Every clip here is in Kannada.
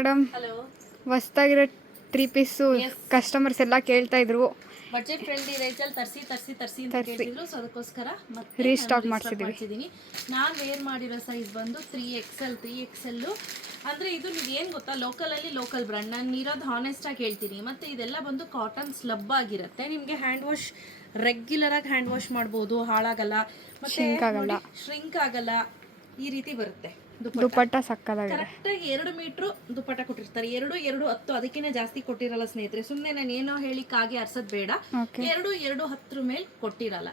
ಮೇಡಮ್. ಹಲೋ. ಹೊಸ್ದಾಗಿರೋ 3 ಪೀಸು ಕಸ್ಟಮರ್ಸ್ ಎಲ್ಲ ಕೇಳ್ತಾ ಇದ್ರು. ಬಜೆಟ್ ಫ್ರೆಂಡ್ಲಿ ರೇಂಜಲ್ಲಿ ತರಿಸಿ ಅಂತ ಕೇಳ್ತಿದ್ರು. ಸೊ ಅದಕ್ಕೋಸ್ಕರ ಮತ್ತೆ ರೀಸ್ಟಾಕ್ ಮಾಡಿಸಿದ್ದೀನಿ. ನಾನು ವೇರ್ ಮಾಡಿರೋ ಸೈಜ್ ಬಂದು 3XL. ಅಂದರೆ ಇದು ನೀವು ಏನು ಗೊತ್ತಾ, ಲೋಕಲ್ ಬ್ರ್ಯಾಂಡ್. ನಾನು ಇರೋದು ಹಾನೆಸ್ಟಾಗಿ ಹೇಳ್ತೀನಿ. ಮತ್ತು ಇದೆಲ್ಲ ಬಂದು ಕಾಟನ್ ಸ್ಲಬ್ ಆಗಿರುತ್ತೆ. ನಿಮಗೆ ಹ್ಯಾಂಡ್ ವಾಶ್ ರೆಗ್ಯುಲರಾಗಿ ಹ್ಯಾಂಡ್ ವಾಶ್ ಮಾಡ್ಬೋದು, ಹಾಳಾಗಲ್ಲ, ಮತ್ತು ಶ್ರಿಂಕ್ ಆಗಲ್ಲ. ಈ ರೀತಿ ಬರುತ್ತೆ. ದುಪ್ಪಟ್ಟ ಸಕ್ಕದಾಗಿದೆ. ಕರೆಕ್ಟಾಗಿ 2 ಮೀಟ್ರು ದುಪ್ಪಟ್ಟ ಕೊಟ್ಟಿರ್ತಾರೆ. 2 10 ಅದಕ್ಕಿಂತ ಜಾಸ್ತಿ ಕೊಟ್ಟಿರಲ್ಲ ಸ್ನೇಹಿತರೆ. ಸುಮ್ಮನೆ ನಾನು ಏನೋ ಹೇಳಿ ಕಾಗೆ ಅರ್ಸೋದು ಬೇಡ. 2 10 ಮೇಲೆ ಕೊಟ್ಟಿರಲ್ಲ.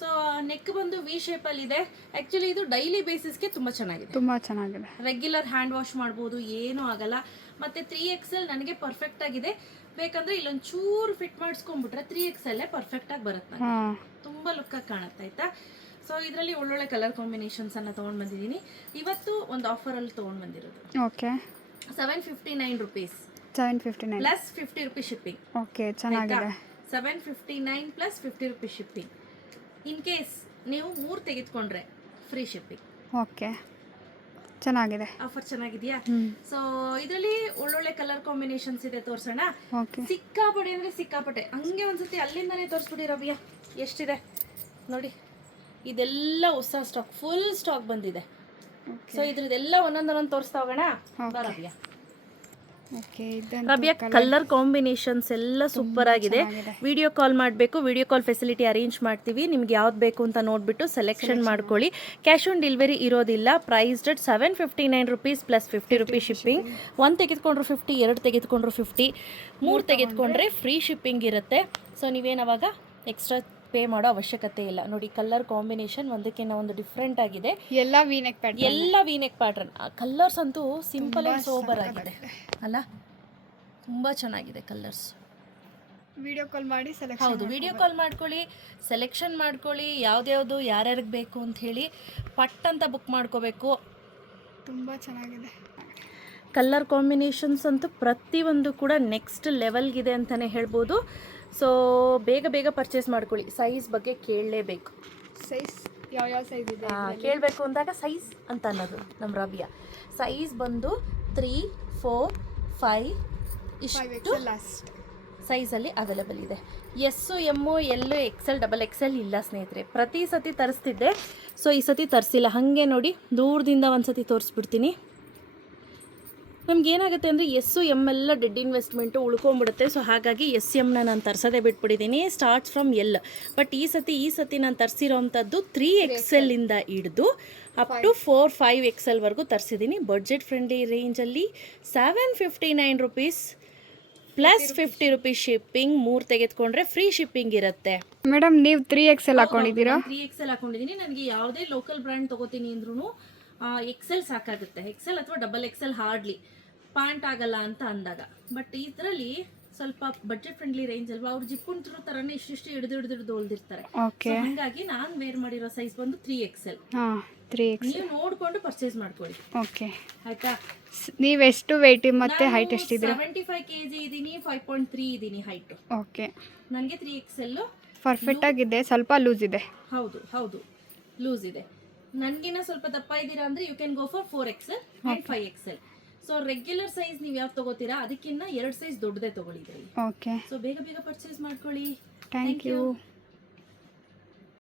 ಸೊ ನೆಕ್ ಬಂದು ವಿ ಶೇಪಲ್ಲಿ ಇದೆ. ಆ್ಯಕ್ಚುಲಿ ಇದು ಡೈಲಿ ಬೇಸಿಸ್ಗೆ ತುಂಬ ಚೆನ್ನಾಗಿದೆ. ರೆಗ್ಯುಲರ್ ಹ್ಯಾಂಡ್ ವಾಶ್ ಮಾಡ್ಬೋದು, ಏನೂ ಆಗಲ್ಲ. ಮತ್ತು 3XL ನನಗೆ ಪರ್ಫೆಕ್ಟ್ ಆಗಿದೆ. ಬೇಕಂದ್ರೆ ಇಲ್ಲೊಂದು ಚೂರು ಫಿಟ್ ಮಾಡಿಸ್ಕೊಂಡ್ಬಿಟ್ರೆ 3XL ಪರ್ಫೆಕ್ಟಾಗಿ ಬರುತ್ತೆ. ತುಂಬ ಲುಕ್ಕಾಗಿ ಕಾಣುತ್ತೆ, ಆಯಿತಾ. ಸೊ ಇದರಲ್ಲಿ ಒಳ್ಳೊಳ್ಳೆ ಕಲರ್ ಕಾಂಬಿನೇಷನ್ಸನ್ನು ತೊಗೊಂಡು ಬಂದಿದ್ದೀನಿ. ಇವತ್ತು ಒಂದು ಆಫರಲ್ಲಿ ತೊಗೊಂಡು ಬಂದಿರೋದು. Okay. 759 rupees. 759 plus 50 rupees shipping. Okay, ಚೆನ್ನಾಗಿದೆ. 759 plus 50 rupees shipping. In case ನೀವು 3 ತೆಗೆದುಕೊಂಡ್ರೆ ಫ್ರೀ ಶಿಪ್ಪಿಂಗ್. ಓಕೆ, ಚೆನ್ನಾಗಿದೆ. ಆಫರ್ ಚೆನ್ನಾಗಿದೆಯಾ? ಸೊ ಇದರಲ್ಲಿ ಒಳ್ಳೊಳ್ಳೆ ಕಲರ್ ಕಾಂಬಿನೇಷನ್ಸ್ ಇದೆ, ತೋರಿಸೋಣ. ಸಿಕ್ಕಾಪಟ್ಟೆ ಅಂದರೆ ಸಿಕ್ಕಾಪಟ್ಟೆ. ಹಂಗೆ ಒಂದ್ಸತಿ ಅಲ್ಲಿಂದನೇ ತೋರಿಸ್ಬಿಡಿ ರವಿಯ, ಎಷ್ಟಿದೆ ನೋಡಿ. ಇದೆಲ್ಲ ಹೊಸ ಸ್ಟಾಕ್, ಫುಲ್ ಸ್ಟಾಕ್ ಬಂದಿದೆ. ಸೊ ಇದ್ರದ್ದೆಲ್ಲ ಒಂದೊಂದೊಂದು ತೋರಿಸ್ತಾ ಹೋಗೋಣ. ರವ್ಯ ಕಲರ್ ಕಾಂಬಿನೇಷನ್ಸ್ ಎಲ್ಲ ಸೂಪರ್ ಆಗಿದೆ. ವಿಡಿಯೋ ಕಾಲ್ ಮಾಡಬೇಕು, ವಿಡಿಯೋ ಕಾಲ್ ಫೆಸಿಲಿಟಿ ಅರೇಂಜ್ ಮಾಡ್ತೀವಿ. ನಿಮ್ಗೆ ಯಾವ್ದು ಬೇಕು ಅಂತ ನೋಡಿಬಿಟ್ಟು ಸೆಲೆಕ್ಷನ್ ಮಾಡ್ಕೊಳ್ಳಿ. ಕ್ಯಾಶ್ ಆನ್ ಡೆಲಿವರಿ ಇರೋದಿಲ್ಲ. Priced 759 rupees plus 50 rupees shipping. 1 ತೆಗೆದುಕೊಂಡ್ರು 50, 2 ತೆಗೆದುಕೊಂಡ್ರು 50, 3 ತೆಗೆದುಕೊಂಡ್ರೆ ಫ್ರೀ ಶಿಪ್ಪಿಂಗ್ ಇರುತ್ತೆ. ಸೊ ನೀವೇನು ಅವಾಗ ಎಕ್ಸ್ಟ್ರಾ ಪೇ ಮಾಡೋ ಅವಶ್ಯಕತೆ ಇಲ್ಲ. ನೋಡಿ, ಕಲರ್ ಕಾಂಬಿನೇಷನ್ ಒಂದಕ್ಕಿಂತ ಒಂದು ಡಿಫ್ರೆಂಟ್ ಆಗಿದೆ. ಎಲ್ಲ ವೀನೆಕ್ ಪ್ಯಾಟರ್ನ್. ಕಲರ್ಸ್ ಅಂತೂ ಸಿಂಪಲ್ ಆ್ಯಂಡ್ ಸೋಬರ್ ಆಗಿದೆ ಅಲ್ಲ, ತುಂಬ ಚೆನ್ನಾಗಿದೆ ಕಲರ್ಸ್. ವಿಡಿಯೋ ಕಾಲ್ ಮಾಡಿ ವಿಡಿಯೋ ಕಾಲ್ ಮಾಡ್ಕೊಳ್ಳಿ, ಸೆಲೆಕ್ಷನ್ ಮಾಡ್ಕೊಳ್ಳಿ. ಯಾವ್ದ್ಯಾವುದು ಯಾರ್ಯಾರಿಗೆ ಬೇಕು ಅಂತ ಹೇಳಿ ಪಟ್ ಅಂತ ಬುಕ್ ಮಾಡ್ಕೋಬೇಕು. ತುಂಬ ಚೆನ್ನಾಗಿದೆ. ಕಲರ್ ಕಾಂಬಿನೇಷನ್ಸ್ ಅಂತೂ ಪ್ರತಿಯೊಂದು ಕೂಡ ನೆಕ್ಸ್ಟ್ ಲೆವೆಲ್ಗಿದೆ ಅಂತಲೇ ಹೇಳ್ಬೋದು. ಸೊ ಬೇಗ ಪರ್ಚೇಸ್ ಮಾಡ್ಕೊಳ್ಳಿ. ಸೈಜ್ ಬಗ್ಗೆ ಕೇಳಲೇಬೇಕು. ಸೈಜ್ ಯಾವ ಸೈಜ್ ಇದೆ ಕೇಳಬೇಕು ಅಂದಾಗ ಸೈಜ್ ಅಂತ ಅನ್ನೋದು ನಮ್ಮ ರವ್ಯ. ಸೈಜ್ ಬಂದು 3, 4, 5 ಇಷ್ಟು ಸೈಜಲ್ಲಿ ಅವೈಲೇಬಲ್ ಇದೆ. ಎಸ್ಸು, ಎಮ್ಮು, ಎಲ್ಲು, XL, XXL ಇಲ್ಲ ಸ್ನೇಹಿತರೆ. ಪ್ರತಿ ಸತಿ ತರಿಸ್ತಿದ್ದೆ, ಸೊ ಈ ಸತಿ ತರಿಸಿಲ್ಲ. ಹಾಗೆ ನೋಡಿ, ದೂರದಿಂದ ಒಂದು ಸತಿ ತೋರಿಸ್ಬಿಡ್ತೀನಿ. ನಮ್ಗೆ ಏನಾಗುತ್ತೆ ಅಂದರೆ ಎಸ್ಸು ಎಮ್ ಎಲ್ಲ ಡೆಡ್ ಇನ್ವೆಸ್ಟ್ಮೆಂಟು ಉಳ್ಕೊಂಬಿಡುತ್ತೆ. ಸೊ ಹಾಗಾಗಿ SMನ ನಾನು ತರಿಸೋದೇ ಬಿಟ್ಬಿಟ್ಟಿದ್ದೀನಿ. Starts from L. ಬಟ್ ಈ ಸತಿ ನಾನು ತರಿಸಿರೋವಂಥದ್ದು 3XL ಇಂದ ಹಿಡಿದು ಅಪ್ ಟು 4, 5XL ವರೆಗೂ ತರಿಸಿದ್ದೀನಿ. ಬಡ್ಜೆಟ್ ಫ್ರೆಂಡ್ಲಿ ರೇಂಜಲ್ಲಿ 759 rupees ಪ್ಲಸ್ 50 rupees ಶಿಪ್ಪಿಂಗ್. 3 ತೆಗೆದುಕೊಂಡ್ರೆ ಫ್ರೀ ಶಿಪ್ಪಿಂಗ್ ಇರುತ್ತೆ. ಮೇಡಮ್, ನೀವು 3XL ಹಾಕೊಂಡಿದ್ದೀರಾ? 3XL ಹಾಕೊಂಡಿದ್ದೀನಿ. ನನಗೆ ಯಾವುದೇ ಲೋಕಲ್ ಬ್ರ್ಯಾಂಡ್ ತೊಗೋತೀನಿ ಅಂದ್ರೂ XL ಸಾಕಾಗುತ್ತೆ. XL ಅಥವಾ XXL ಹಾರ್ಡ್ಲಿ ಪ್ಯಾಂಟ್ ಆಗಲ್ಲ ಅಂತ ಅಂದಾಗ. ಬಟ್ ಇದರಲ್ಲಿ ಸ್ವಲ್ಪ ಬಡ್ಜೆಟ್ ಫ್ರೆಂಡ್ಲಿ ರೇಂಜ್ ಅಲ್ವಾ, ಅವ್ರು ಜಿಪ್ಪುಂಟಿರೋ ಥರನೇ ಇಷ್ಟಿಷ್ಟು ಹಿಡಿದು ಹೊಲ್ದಿರ್ತಾರೆ. ಹಾಗಾಗಿ ನಾನು ವೇರ್ ಮಾಡಿರೋ ಸೈಜ್ ಬಂದು 3XL. ನೀವು ನೋಡಿಕೊಂಡು ಪರ್ಚೇಸ್ ಮಾಡ್ಕೊಳ್ಳಿ. ಓಕೆ, ಆಯ್ತಾ. ನೀವೆಷ್ಟು ವೆಯ್ಟ್ ಮತ್ತೆ ಹೈಟ್ ಎಷ್ಟಿದ್ದೀರಾ? 75 kg ಇದ್ದೀನಿ, 5.3 ಇದ್ದೀನಿ ಹೈಟ್. ಓಕೆ, ನನಗೆ 3XL ಪರ್ಫೆಕ್ಟ್ ಆಗಿದೆ. ಸ್ವಲ್ಪ ಲೂಸ್ ಇದೆ. ಹೌದು ಲೂಸ್ ಇದೆ. ನನಗಿನ್ನ ಸ್ವಲ್ಪ ದಪ್ಪ ಇದ್ದೀರಾ ಅಂದರೆ you can go for 4XL and 5XL. So regular size ನೀವು ಯಾವ್ದು ತೊಗೋತೀರಾ ಅದಕ್ಕಿಂತ 2 ಸೈಜ್ ದೊಡ್ಡದೇ ತೊಗೊಳ್ಳಿದ್ರಿ. ಓಕೆ, ಸೊ ಬೇಗ ಪರ್ಚೇಸ್ ಮಾಡ್ಕೊಳ್ಳಿ. Thank you.